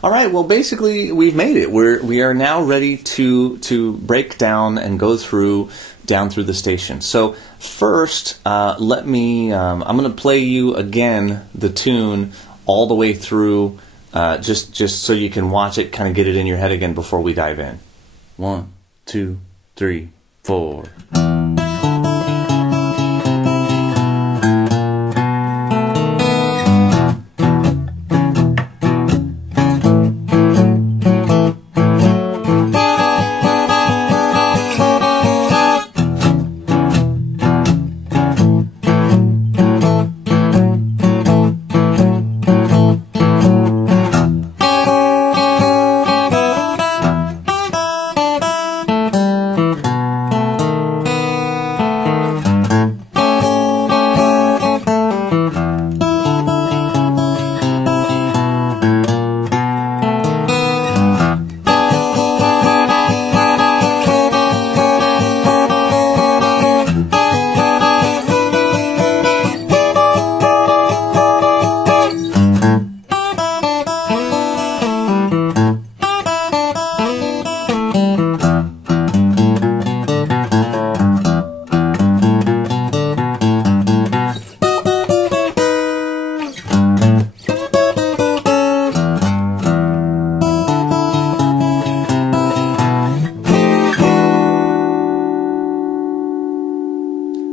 All right, well, basically, we've made it. We are now ready to break down and go down through the station. So first, I'm going to play you again the tune all the way through, just so you can watch it, kind of get it in your head again before we dive in. 1, 2, 3, 4.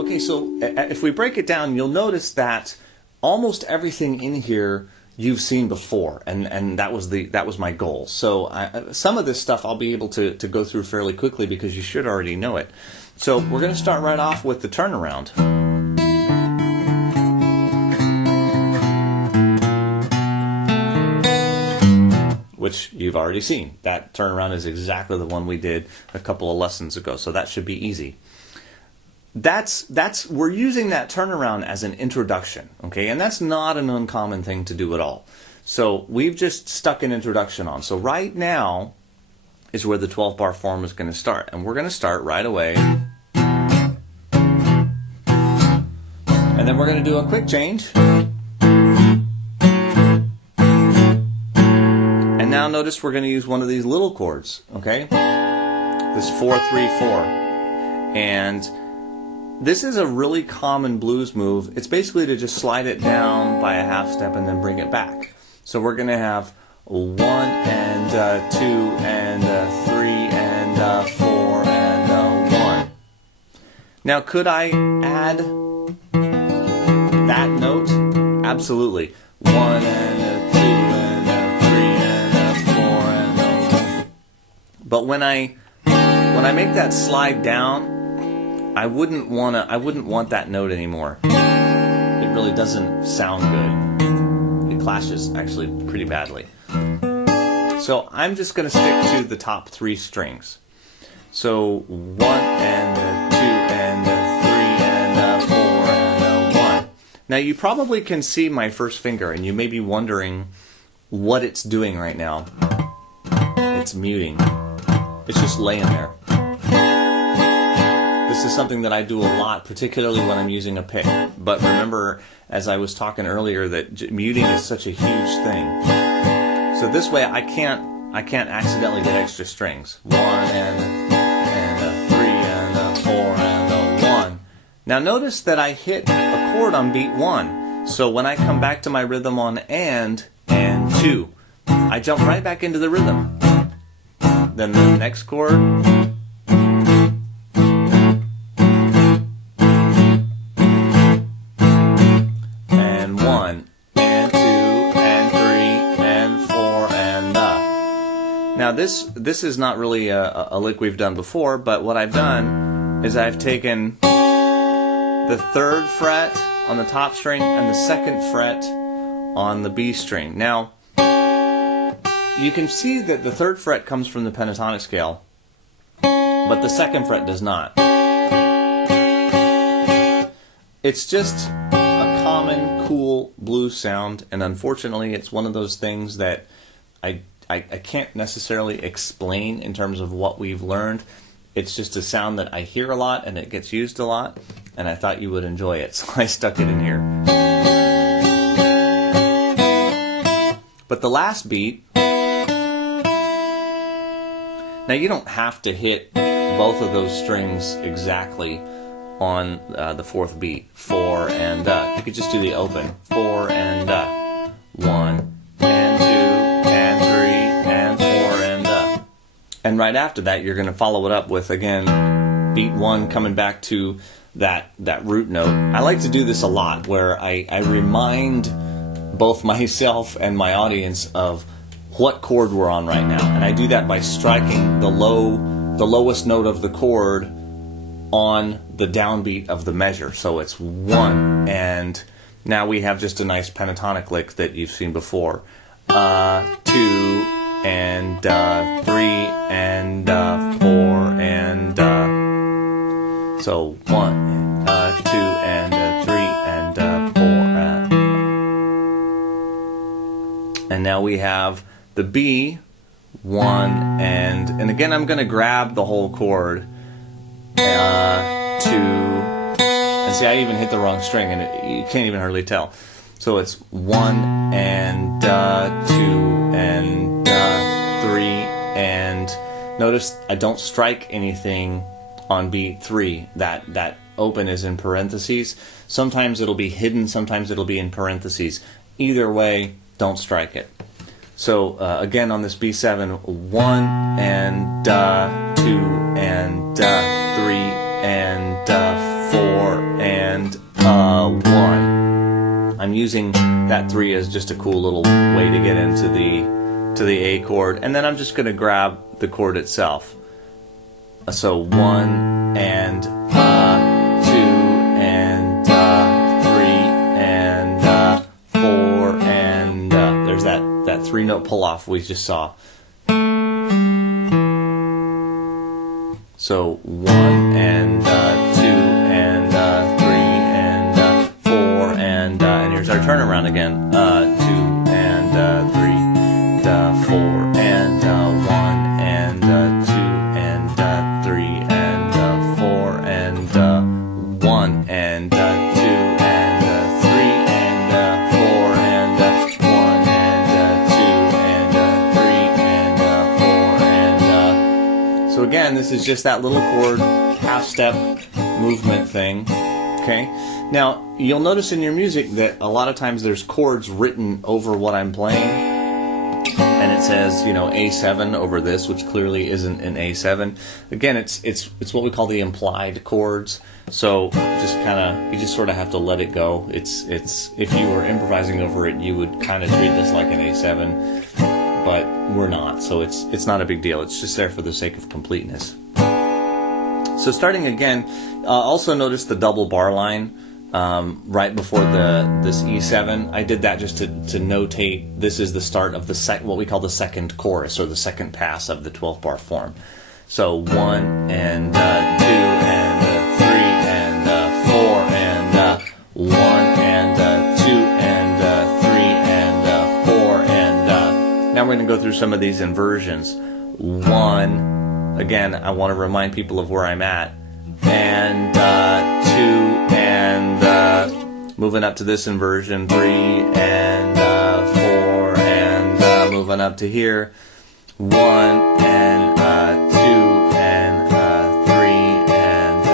Okay, so if we break it down, you'll notice that almost everything in here you've seen before, and that was my goal. So some of this stuff I'll be able to go through fairly quickly because you should already know it. So we're going to start right off with the turnaround. Which you've already seen. That turnaround is exactly the one we did a couple of lessons ago, so that should be easy. We're using that turnaround as an introduction, okay? And that's not an uncommon thing to do at all. So we've just stuck an introduction on. So right now is where the 12-bar form is going to start. And we're going to start right away. And then we're going to do a quick change. And now notice we're going to use one of these little chords, okay? This 4-3-4. And this is a really common blues move. It's basically to just slide it down by a half step and then bring it back. So we're going to have 1 and 2 and 3 and 4 and 1. Now, could I add that note? Absolutely. 1 and 2 and 3 and 4 and 1. But when I make that slide down, I wouldn't want that note anymore. It really doesn't sound good. It clashes actually pretty badly. So I'm just going to stick to the top 3 strings. So 1 and 2 and 3 and 4 and 1. Now you probably can see my first finger and you may be wondering what it's doing right now. It's muting. It's just laying there. This is something that I do a lot, particularly when I'm using a pick. But remember, as I was talking earlier, that muting is such a huge thing. So this way, I can't accidentally get extra strings. 1 and 3 and 4 and 1. Now notice that I hit a chord on beat 1. So when I come back to my rhythm on and 2, I jump right back into the rhythm. Then the next chord. Now this is not really a lick we've done before, but what I've done is I've taken the 3rd fret on the top string and the 2nd fret on the B string. Now you can see that the 3rd fret comes from the pentatonic scale, but the 2nd fret does not. It's just a common, cool blues sound, and unfortunately it's one of those things that I can't necessarily explain in terms of what we've learned. It's just a sound that I hear a lot and it gets used a lot, and I thought you would enjoy it, so I stuck it in here. But the last beat Now you don't have to hit both of those strings exactly on the fourth beat, 4 and you could just do the open, 4 and 1 and 2 and 3 and 4 and and right after that you're going to follow it up with, again, beat 1 coming back to that root note. I like to do this a lot, where I remind both myself and my audience of what chord we're on right now, and I do that by striking the lowest note of the chord on the downbeat of the measure. So it's 1, and now we have just a nice pentatonic lick that you've seen before. 2 and 3 and 4 and so 1, 2 and 3 and 4, and now we have the B, 1 and again I'm going to grab the whole chord. 2, and see, I even hit the wrong string, and you can't even hardly tell. So it's 1 and 2 and 3, and notice I don't strike anything on beat 3. That open is in parentheses. Sometimes it'll be hidden, sometimes it'll be in parentheses. Either way, don't strike it. So again, on this B7, 1 and 2 and 3 and 4 and 1. I'm using that 3 as just a cool little way to get into the A chord, and then I'm just going to grab the chord itself. So 1 and 2 and 3 and 4 and there's that 3-note pull-off we just saw. So 1 and 2 and 3 and 4 and here's our turnaround again. 2 and 3, 4 and 1 and 2 and 3 and 4 and 1 and 2 and 3 and 4 and 1 and 2 and 3 and 4 and so again, this is just that little chord half-step movement thing. Okay. Now you'll notice in your music that a lot of times there's chords written over what I'm playing, and it says, you know, A7 over this, which clearly isn't an A7. Again, it's what we call the implied chords. So you just sort of have to let it go. It's if you were improvising over it, you would kind of treat this like an A7, but we're not. So it's not a big deal. It's just there for the sake of completeness. So starting again, also notice the double bar line right before this E7. I did that just to notate this is the start of the what we call the second chorus, or the second pass of the 12-bar form. So 1 and 2 and 3 and 4 and 1 and 2 and 3 and 4 and now we're going to go through some of these inversions. 1. Again, I want to remind people of where I'm at. And 2 and moving up to this inversion, 3 and 4 and moving up to here, 1 and 2 and 3 and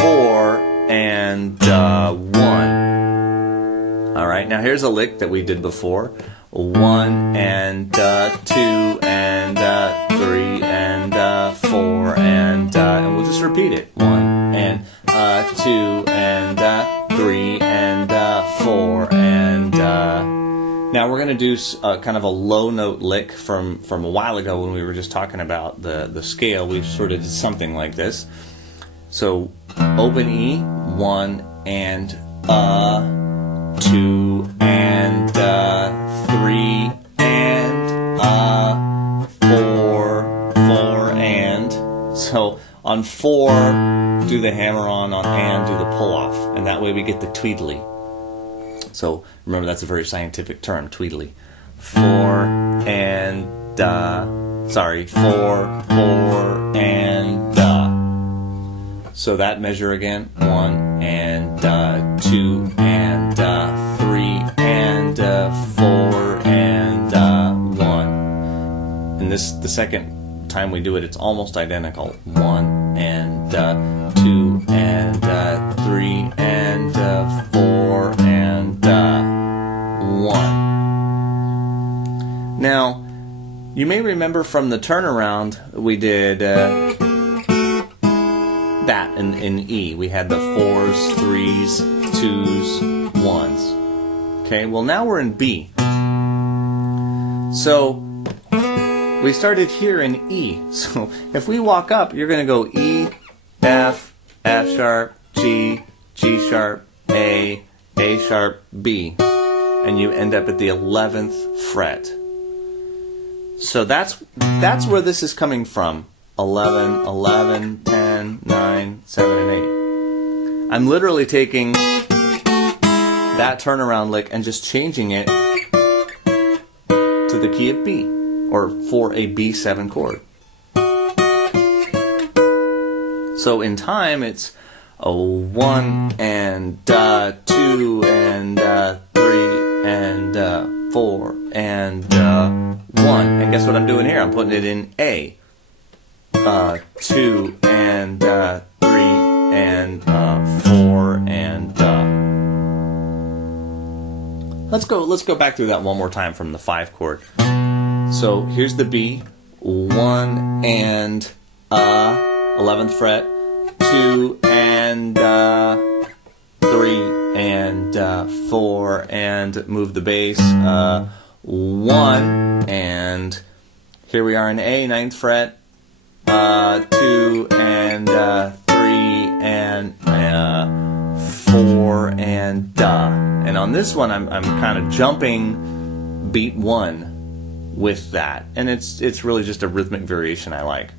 4 and 1. All right, now here's a lick that we did before. 1 and 2 and 3 and 4 and we'll just repeat it. 1 and 2 and 3 and 4 and now we're going to do kind of a low note lick from a while ago when we were just talking about the scale. We sort of did something like this. So open E, 1 and 2 and 3 and 4 and so on 4 do the hammer on and do the pull off, and that way we get the tweedly. So remember, that's a very scientific term, tweedly. 4 and 4 and so that measure again, 1 and 2 and 3 and 4 and 1. And this the second time we do it, it's almost identical. 1 and 2 and 3 and 4 and 1. Now, you may remember from the turnaround we did that in E. We had the 4s, 3s, 2s, 1s. Okay, well now we're in B. So we started here in E. So if we walk up, you're going to go E, F, F sharp, G, G sharp, A sharp, B. And you end up at the 11th fret. So that's where this is coming from. 11, 11, 10, 9, 7, and 8. I'm literally taking that turnaround lick and just changing it to the key of B, or for a B7 chord. So in time it's a 1 and 2 and 3 and 4 and 1. And guess what I'm doing here? I'm putting it in A. 2 and 3 and 4 and let's go back through that one more time from the 5 chord. So here's the B, 1 and 11th fret, 2 and 3 and 4 and move the bass, 1 and here we are in A, 9th fret, 2 and 3 and 4 and and on this one I'm kind of jumping beat 1 with that, and it's really just a rhythmic variation I like.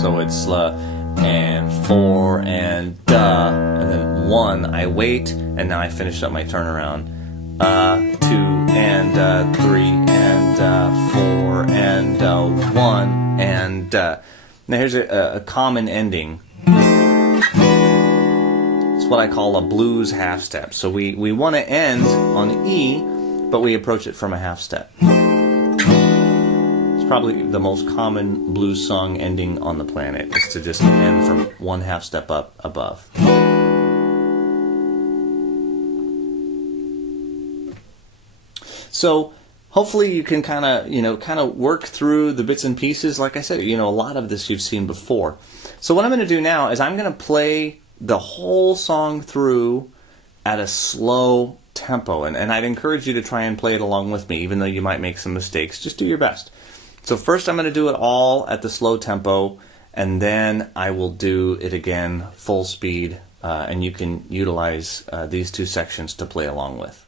So it's and 4 and then 1 I wait, and now I finish up my turnaround. 2 and 3 and 4 and 1 and now here's a common ending. It's what I call a blues half step. So we want to end on E, but we approach it from a half step. It's probably the most common blues song ending on the planet, is to just end from one half step up above. So hopefully you can kind of work through the bits and pieces. Like I said, a lot of this you've seen before. So what I'm going to do now is I'm going to play the whole song through at a slow tempo, and I'd encourage you to try and play it along with me, even though you might make some mistakes. Just do your best. So first I'm going to do it all at the slow tempo, and then I will do it again full speed, and you can utilize these two sections to play along with.